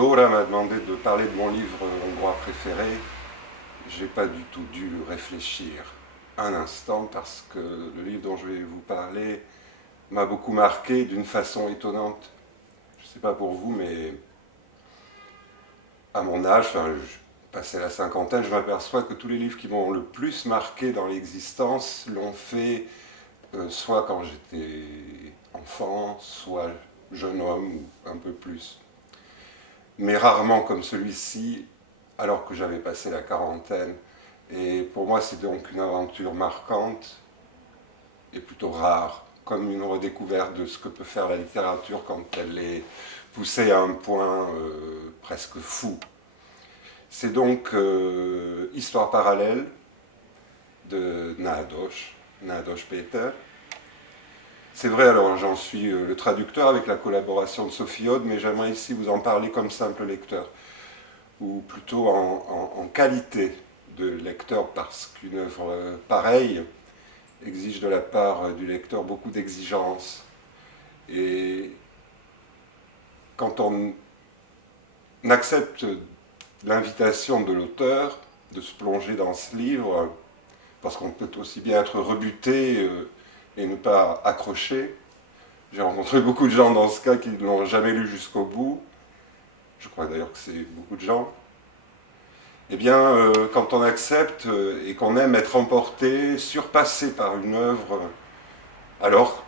Dora m'a demandé de parler de mon livre hongrois préféré, j'ai pas du tout dû réfléchir un instant parce que le livre dont je vais vous parler m'a beaucoup marqué d'une façon étonnante. Je sais pas pour vous, mais à mon âge, passé la cinquantaine, je m'aperçois que tous les livres qui m'ont le plus marqué dans l'existence l'ont fait soit quand j'étais enfant, soit jeune homme ou un peu plus. Mais rarement comme celui-ci, alors que j'avais passé la quarantaine. Et pour moi, c'est donc une aventure marquante et plutôt rare, comme une redécouverte de ce que peut faire la littérature quand elle est poussée à un point presque fou. C'est donc Histoire parallèle de Nádas Péter. C'est vrai, alors j'en suis le traducteur avec la collaboration de Sophie Aude, mais j'aimerais ici vous en parler comme simple lecteur, ou plutôt en qualité de lecteur, parce qu'une œuvre pareille exige de la part du lecteur beaucoup d'exigences. Et quand on accepte l'invitation de l'auteur de se plonger dans ce livre, parce qu'on peut aussi bien être rebuté et ne pas accrocher. J'ai rencontré beaucoup de gens dans ce cas qui ne l'ont jamais lu jusqu'au bout. Je crois d'ailleurs que c'est beaucoup de gens. Eh bien, quand on accepte et qu'on aime être emporté, surpassé par une œuvre, alors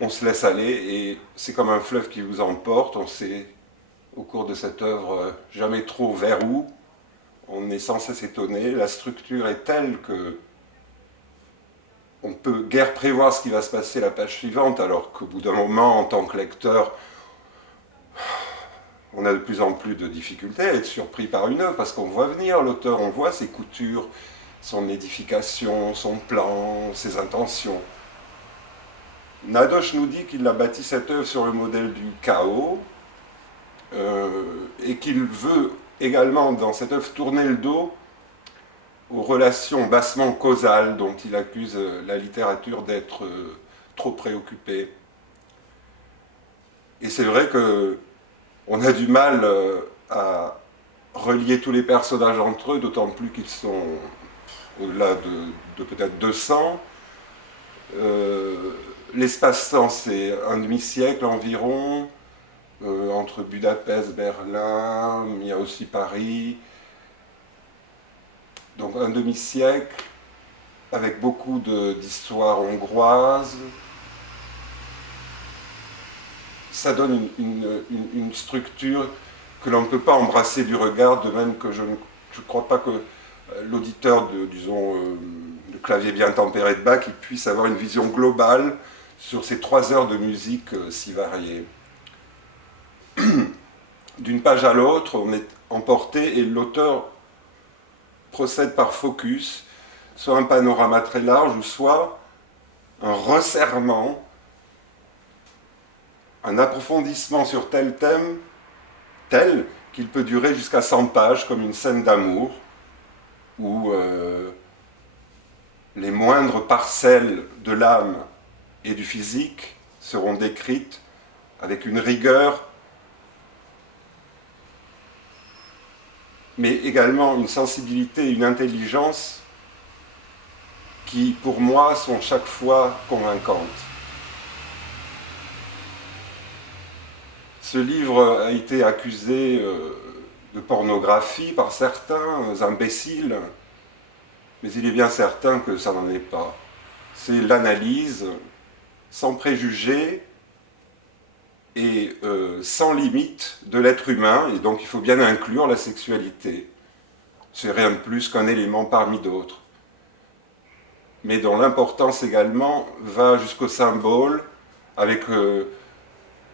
on se laisse aller et c'est comme un fleuve qui vous emporte. On sait au cours de cette œuvre jamais trop vers où. On est sans cesse étonné. La structure est telle que on ne peut guère prévoir ce qui va se passer la page suivante, alors qu'au bout d'un moment, en tant que lecteur, on a de plus en plus de difficultés à être surpris par une œuvre, parce qu'on voit venir l'auteur, on voit ses coutures, son édification, son plan, ses intentions. Nádas nous dit qu'il a bâti cette œuvre sur le modèle du chaos, et qu'il veut également, dans cette œuvre, tourner le dos aux relations bassement causales dont il accuse la littérature d'être trop préoccupée. Et c'est vrai qu'on a du mal à relier tous les personnages entre eux, d'autant plus qu'ils sont au-delà de peut-être 200. L'espace-temps, c'est un demi-siècle environ, entre Budapest, Berlin, il y a aussi Paris. Donc un demi-siècle, avec beaucoup d'histoires hongroises. Ça donne une structure que l'on ne peut pas embrasser du regard, de même que je ne crois pas que l'auditeur de clavier bien tempéré de Bach il puisse avoir une vision globale sur ces 3 heures de musique si variées. D'une page à l'autre, on est emporté et l'auteur procède par focus, soit un panorama très large ou soit un resserrement, un approfondissement sur tel thème, tel qu'il peut durer jusqu'à 100 pages, comme une scène d'amour, où les moindres parcelles de l'âme et du physique seront décrites avec une rigueur, mais également une sensibilité et une intelligence qui, pour moi, sont chaque fois convaincantes. Ce livre a été accusé de pornographie par certains imbéciles, mais il est bien certain que ça n'en est pas. C'est l'analyse sans préjugés et sans limite de l'être humain, et donc il faut bien inclure la sexualité. C'est rien de plus qu'un élément parmi d'autres, mais dont l'importance également va jusqu'au symbole, avec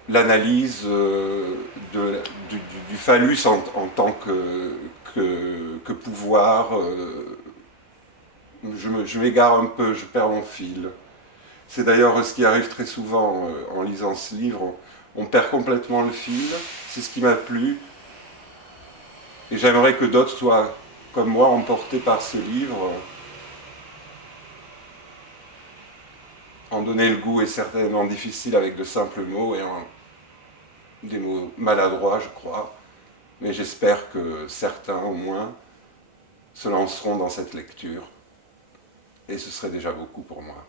l'analyse du phallus en tant que pouvoir. Je m'égare un peu, je perds mon fil. C'est d'ailleurs ce qui arrive très souvent en lisant ce livre. On perd complètement le fil, c'est ce qui m'a plu. Et j'aimerais que d'autres soient, comme moi, emportés par ce livre. En donner le goût est certainement difficile avec de simples mots et des mots maladroits, je crois. mais j'espère que certains au moins se lanceront dans cette lecture, et ce serait déjà beaucoup pour moi.